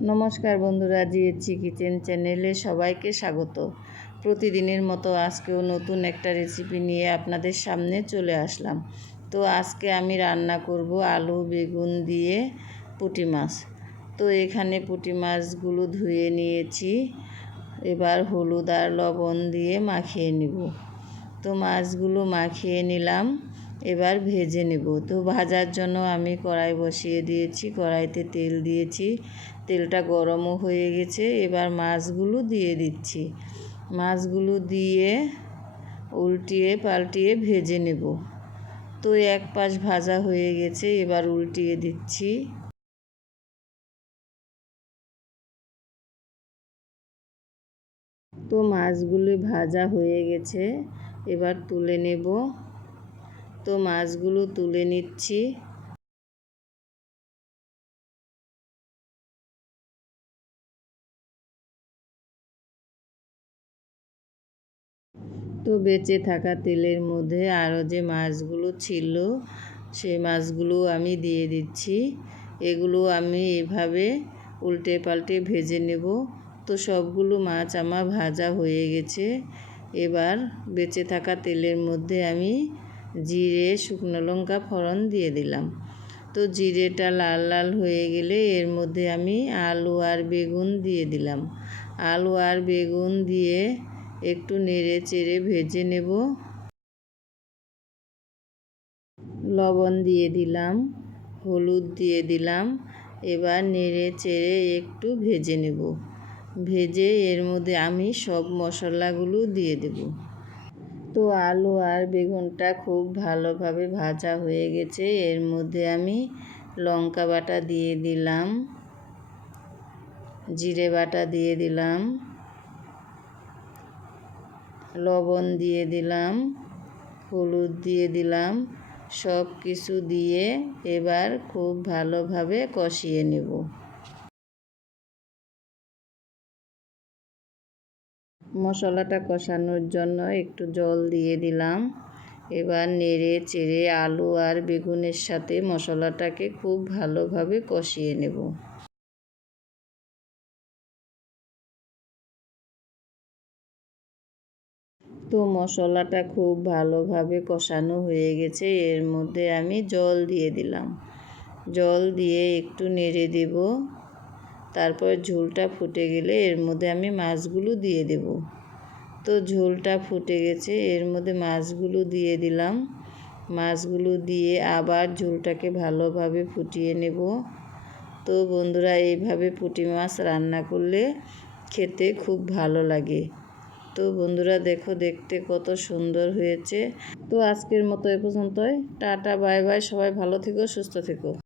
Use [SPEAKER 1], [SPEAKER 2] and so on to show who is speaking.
[SPEAKER 1] নমস্কার বন্ধুরা জিএচি কিচেন চ্যানেলে সবাইকে স্বাগত। প্রতিদিনের মতো আজকেও নতুন একটা রেসিপি নিয়ে আপনাদের সামনে চলে আসলাম। তো আজকে আমি রান্না করব আলু, বেগুন দিয়ে পুঁটি মাছ। তো এখানে পুঁটি মাছগুলো ধুয়ে নিয়েছি। এবার হলুদ আর লবণ দিয়ে মাখিয়ে নিব। তো মাছগুলো মাখিয়ে নিলাম। এবার ভেজে নেব। তো ভাজার জন্য আমি কড়াই বসিয়ে দিয়েছি, কড়াইতে তেল দিয়েছি। তেলটা গরমও হয়ে গেছে, এবার মাছগুলো দিয়ে দিচ্ছি। মাছগুলো দিয়ে উল্টিয়ে পাল্টিয়ে ভেজে নেব। তো এক পাশ ভাজা হয়ে গেছে, এবার উল্টিয়ে দিচ্ছি। তো মাছগুলি ভাজা হয়ে গেছে, এবার তুলে নেব। তো মাছগুলো তুলে নিচ্ছি। তো বেঁচে থাকা তেলের মধ্যে আরও যে মাছগুলো ছিল সেই মাছগুলো আমি দিয়ে দিচ্ছি। এগুলো আমি এভাবে উল্টে পাল্টে ভেজে নেব। তো সবগুলো মাছ আমার ভাজা হয়ে গেছে। এবার বেঁচে থাকা তেলের মধ্যে আমি জিরে, শুকনো লঙ্কা, ফোড়ন দিয়ে দিলাম। তো জিরেটা লাল লাল হয়ে গেলে এর মধ্যে আমি আলু আর বেগুন দিয়ে দিলাম। আলু আর বেগুন দিয়ে একটু নেড়ে চেড়ে ভেজে নেব। লবণ দিয়ে দিলাম, হলুদ দিয়ে দিলাম। এবার নেড়ে চেড়ে একটু ভেজে নেব। ভেজে এর মধ্যে আমি সব মশলাগুলো দিয়ে দেব। তো আলু আর বেগুনটা খুব ভালোভাবে ভাজা হয়ে গেছে। এর মধ্যে আমি লঙ্কা বাটা দিয়ে দিলাম, জিরে বাটা দিয়ে দিলাম, লবণ দিয়ে দিলাম, হলুদ দিয়ে দিলাম সব কিছু দিয়ে এবার খুব ভালোভাবে কষিয়ে নেব। মশলাটা কষানোর জন্য একটু জল দিয়ে দিলাম। এবার নেড়ে চেড়ে আলু আর বেগুনের সাথে মশলাটাকে খুব ভালোভাবে কষিয়ে নেব। তো মশলাটা খুব ভালোভাবে কষানো হয়ে গেছে, এর মধ্যে আমি জল দিয়ে দিলাম। জল দিয়ে একটু নেড়ে দেব। তারপর ঝোলটা ফুটে গেলে এর মধ্যে আমি মাছগুলো দিয়ে দেব। তো ঝোলটা ফুটে গেছে, এর মধ্যে মাছগুলো দিয়ে দিলাম। মাছগুলো দিয়ে আবার ঝোলটাকে ভালোভাবে ফুটিয়ে নেব। তো বন্ধুরা, এইভাবে পুঁটি মাছ রান্না করলে খেতে খুব ভালো লাগে। তো বন্ধুরা, দেখো দেখতে কত সুন্দর হয়েছে। তো আজকের মতো এ পর্যন্তই। টাটা, বাই বাই, সবাই ভালো থেকো, সুস্থ থেকো।